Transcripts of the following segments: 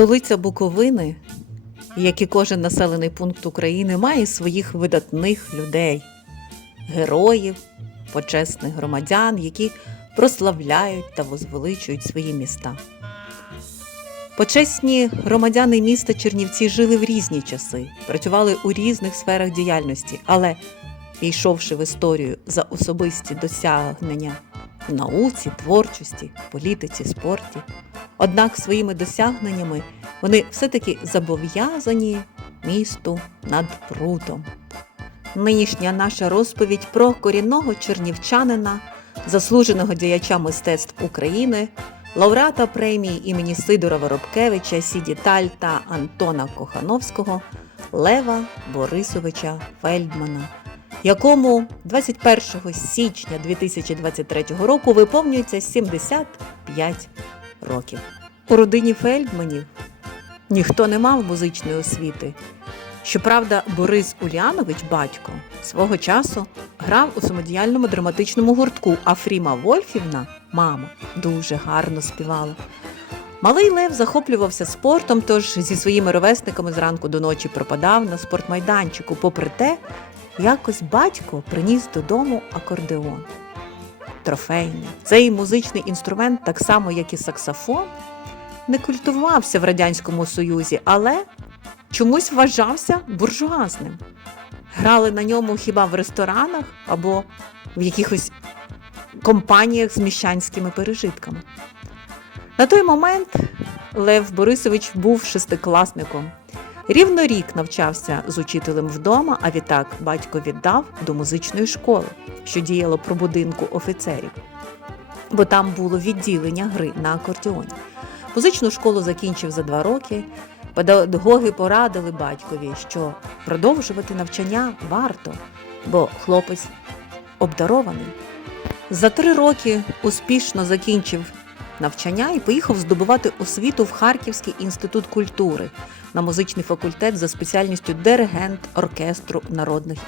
Столиця Буковини, як і кожен населений пункт України, має своїх видатних людей, героїв, почесних громадян, які прославляють та возвеличують свої міста. Почесні громадяни міста Чернівці жили в різні часи, працювали у різних сферах діяльності, але, війшовши в історію за особисті досягнення в науці, творчості, політиці, спорті, однак своїми досягненнями вони все-таки зобов'язані місту над прутом. Нинішня наша розповідь про корінного чернівчанина, заслуженого діяча мистецтв України, лауреата премії імені Сидора Воробкевича, Сідіталь та Антона Кохановського Лева Борисовича Фельдмана, якому 21 січня 2023 року виповнюється 75 років. У родині Фельдманів ніхто не мав музичної освіти. Щоправда, Борис Улянович, батько, свого часу грав у самодіяльному драматичному гуртку, а Фріма Вольфівна, мама, дуже гарно співала. Малий Лев захоплювався спортом, тож зі своїми ровесниками зранку до ночі пропадав на спортмайданчику. Попри те, якось батько приніс додому акордеон. Трофейний. Цей музичний інструмент, так само як і саксофон, не культивувався в Радянському Союзі, але чомусь вважався буржуазним. Грали на ньому хіба в ресторанах або в якихось компаніях з міщанськими пережитками. На той момент Лев Борисович був шестикласником. Рівно рік навчався з учителем вдома, а відтак батько віддав до музичної школи, що діяло про будинку офіцерів, бо там було відділення гри на акордіоні. Музичну школу закінчив за два роки. Педагоги порадили батькові, що продовжувати навчання варто, бо хлопець обдарований. За три роки успішно закінчив навчання і поїхав здобувати освіту в Харківський інститут культури на музичний факультет за спеціальністю диригент оркестру народних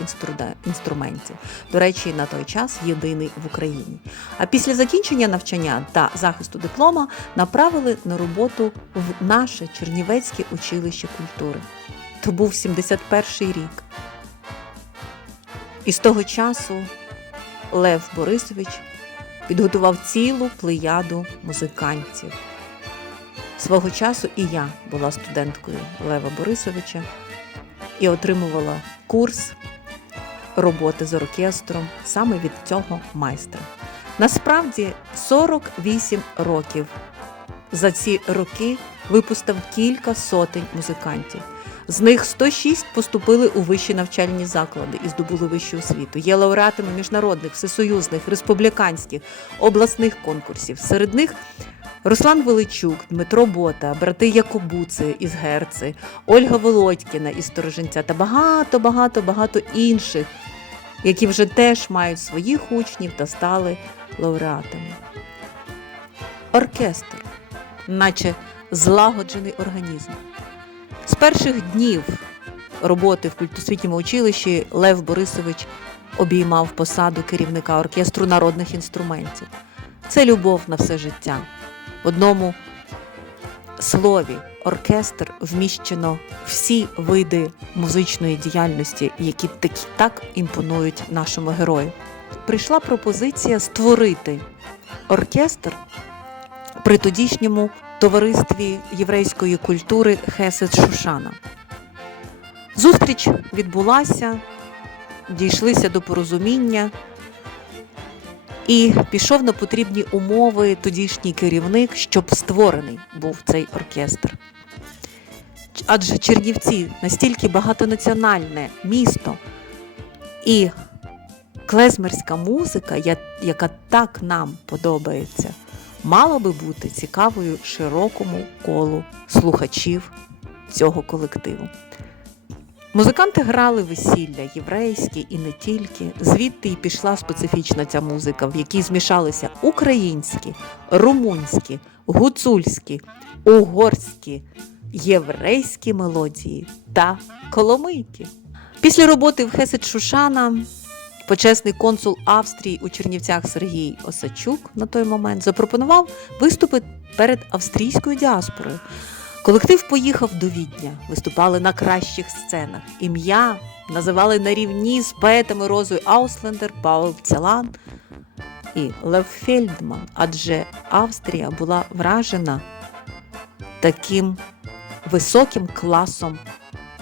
інструментів. До речі, на той час єдиний в Україні. А після закінчення навчання та захисту диплома направили на роботу в наше Чернівецьке училище культури. То був 71-й рік. І з того часу Лев Борисович підготував цілу плеяду музикантів. Свого часу і я була студенткою Лева Борисовича і отримувала курс роботи з оркестром саме від цього майстра. Насправді 48 років. За ці роки випустив кілька сотень музикантів. З них 106 поступили у вищі навчальні заклади і здобули вищу освіту. Є лауреатами міжнародних, всесоюзних, республіканських, обласних конкурсів. Серед них Руслан Величук, Дмитро Бота, брати Якобуци із Герци, Ольга Володькіна із Сторожинця та багато, багато, багато інших, які вже теж мають своїх учнів та стали лауреатами. Оркестр, наче злагоджений організм. З перших днів роботи в культосвітньому училищі Лев Борисович обіймав посаду керівника оркестру народних інструментів. Це любов на все життя. В одному слові оркестр вміщено всі види музичної діяльності, які так імпонують нашому герою. Прийшла пропозиція створити оркестр при тодішньому товаристві єврейської культури Хесед Шушана. Зустріч відбулася, дійшлися до порозуміння, і пішов на потрібні умови тодішній керівник, щоб створений був цей оркестр. Адже Чернівці настільки багатонаціональне місто і клезмерська музика, яка так нам подобається, мала би бути цікавою широкому колу слухачів цього колективу. Музиканти грали весілля єврейські і не тільки. Звідти й пішла специфічна ця музика, в якій змішалися українські, румунські, гуцульські, угорські, єврейські мелодії та коломийки. Після роботи в Хесед Шушана почесний консул Австрії у Чернівцях Сергій Осачук на той момент запропонував виступи перед австрійською діаспорою. Колектив поїхав до Відня, виступали на кращих сценах. Ім'я називали на рівні з поетами Розою Ауслендер, Паул Целан і Лев Фельдман, адже Австрія була вражена таким високим класом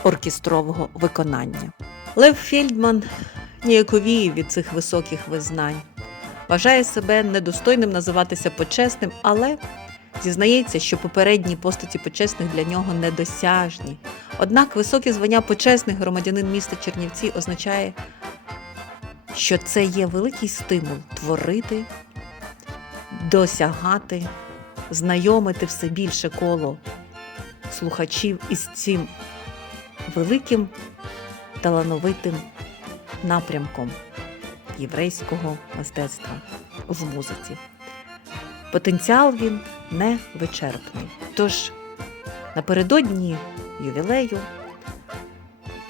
оркестрового виконання. Лев Фельдман ніяковіє від цих високих визнань, вважає себе недостойним називатися почесним, але зізнається, що попередні постаті почесних для нього недосяжні. Однак високе звання почесних громадянин міста Чернівці означає, що це є великий стимул творити, досягати, знайомити все більше коло слухачів із цим великим талановитим напрямком єврейського мистецтва в музиці. Потенціал він не вичерпний. Тож напередодні ювілею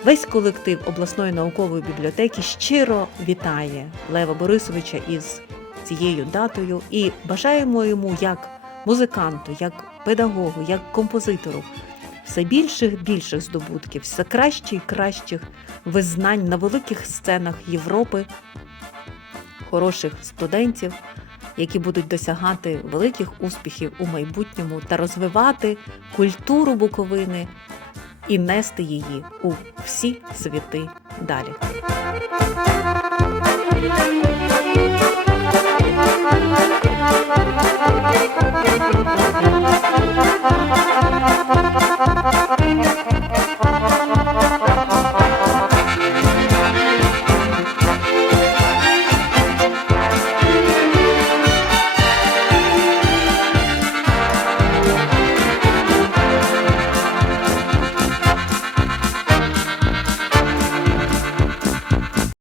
весь колектив обласної наукової бібліотеки щиро вітає Лева Борисовича із цією датою і бажаємо йому як музиканту, як педагогу, як композитору все більших більших здобутків, все краще і кращих визнань на великих сценах Європи, хороших студентів, які будуть досягати великих успіхів у майбутньому та розвивати культуру Буковини і нести її у всі світи далі.